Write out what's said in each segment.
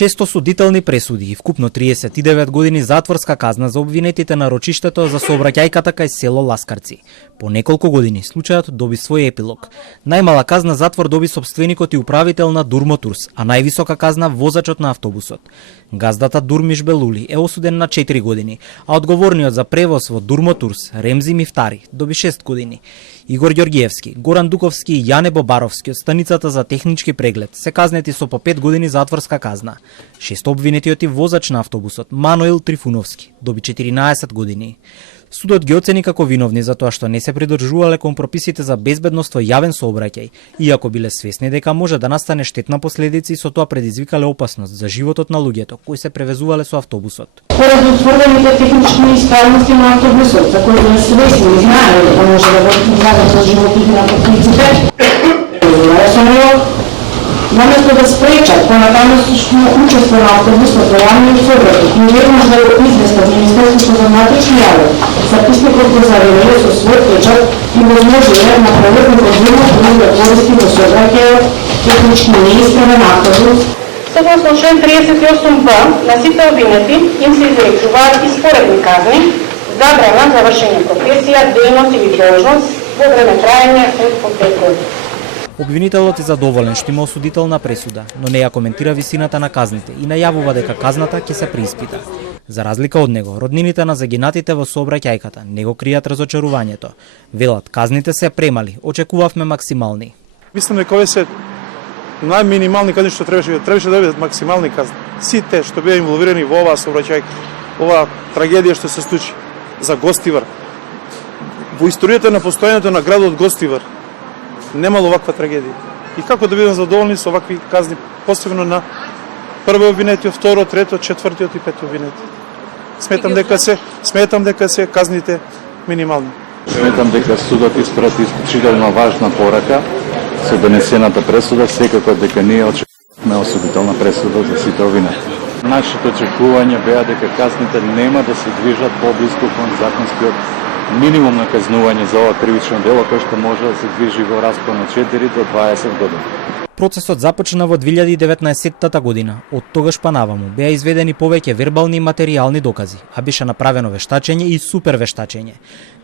6 осудителни пресуди и вкупно 39 години затворска казна за обвинетите на рочиштето за сообраќајката кај село Ласкарци. По неколку години случајот доби свој епилог. Најмала казна затвор доби сопственикот и управител на Дурмотурс, а највисока казна возачот на автобусот. Газдата Дурмиш Белули е осуден на 4 години, а одговорниот за превоз во Дурмотурс, Ремзи Мифтари, доби 6 години. Игор Ѓорѓиевски, Горан Дуковски и Јане Бобаровски од станицата за технички преглед се казнети со по 5 години затворска казна. 6 обвинетиот и возач на автобусот, Мануел Трифуновски, доби 14 години. Судот ги оцени како виновни за тоа што не се придржувале кон прописите за безбедност во јавен сообраќај, иако биле свесни дека може да настане штетна последица и со тоа предизвикале опасност за животот на луѓето кои се превезувале со автобусот. Според утврдените технички исправности на автобусот, за кои сме свесни и знаеме дека може да го загрозат животите на патниците, наместо да спречат понатамошно учество на автобусот во јавниот сообраќај, неведнаш да го известат Министерството за внатрешни работи, записникот го заведува со свој печат и возможува на проверникот да користи во сообраќајот технички неисправен автобус. Согласно член 38б на сите обвинети им се изречуваат испоредни казни, забрана за вршење професија, дејност или должност во време траење од 5 години. Обвинителот е задоволен што има осудителна пресуда, но не ја коментира висината на казните и најавува дека казната ќе се преиспита. За разлика од него, роднините на загинатите во сообраќајката не го кријат разочарувањето. Велат, казните се премали, очекувавме максимални. Мислам дека овие се најминимални казни што требаше да бидат максимални казни. Сите што беа инволвирани во оваа сообраќајка, оваа трагедија што се случи за Гостивар. Во историјата на постојањето на градот Гостивар немало ваква трагедија. И како да бидам задоволни со вакви казни, посебно на прво обвинетиот, второ, трето, четвртиот и пето обвинети. Сметам дека се казните минимални. Сметам дека судот испрати исклучително важна порака со донесената пресуда, секако дека ние очекуваме осудителна пресуда за сите обвинети. Нашите очекувања беа дека казните нема да се движат поблиску кон законскиот минимум на казнување за ова кривично дело кој што може да се движи во распон од 4 до 20 години. Процесот започна во 2019 година. Од тогаш па наваму беа изведени повеќе вербални и материјални докази, а беше направено вештачење и супервештачење.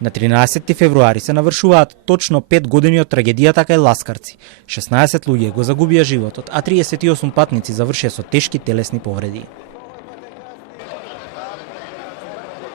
На 13 февруари се навршуваат точно 5 години од трагедијата кај Ласкарци. 16 луѓе го загубија животот, а 38 патници завршија со тешки телесни повреди.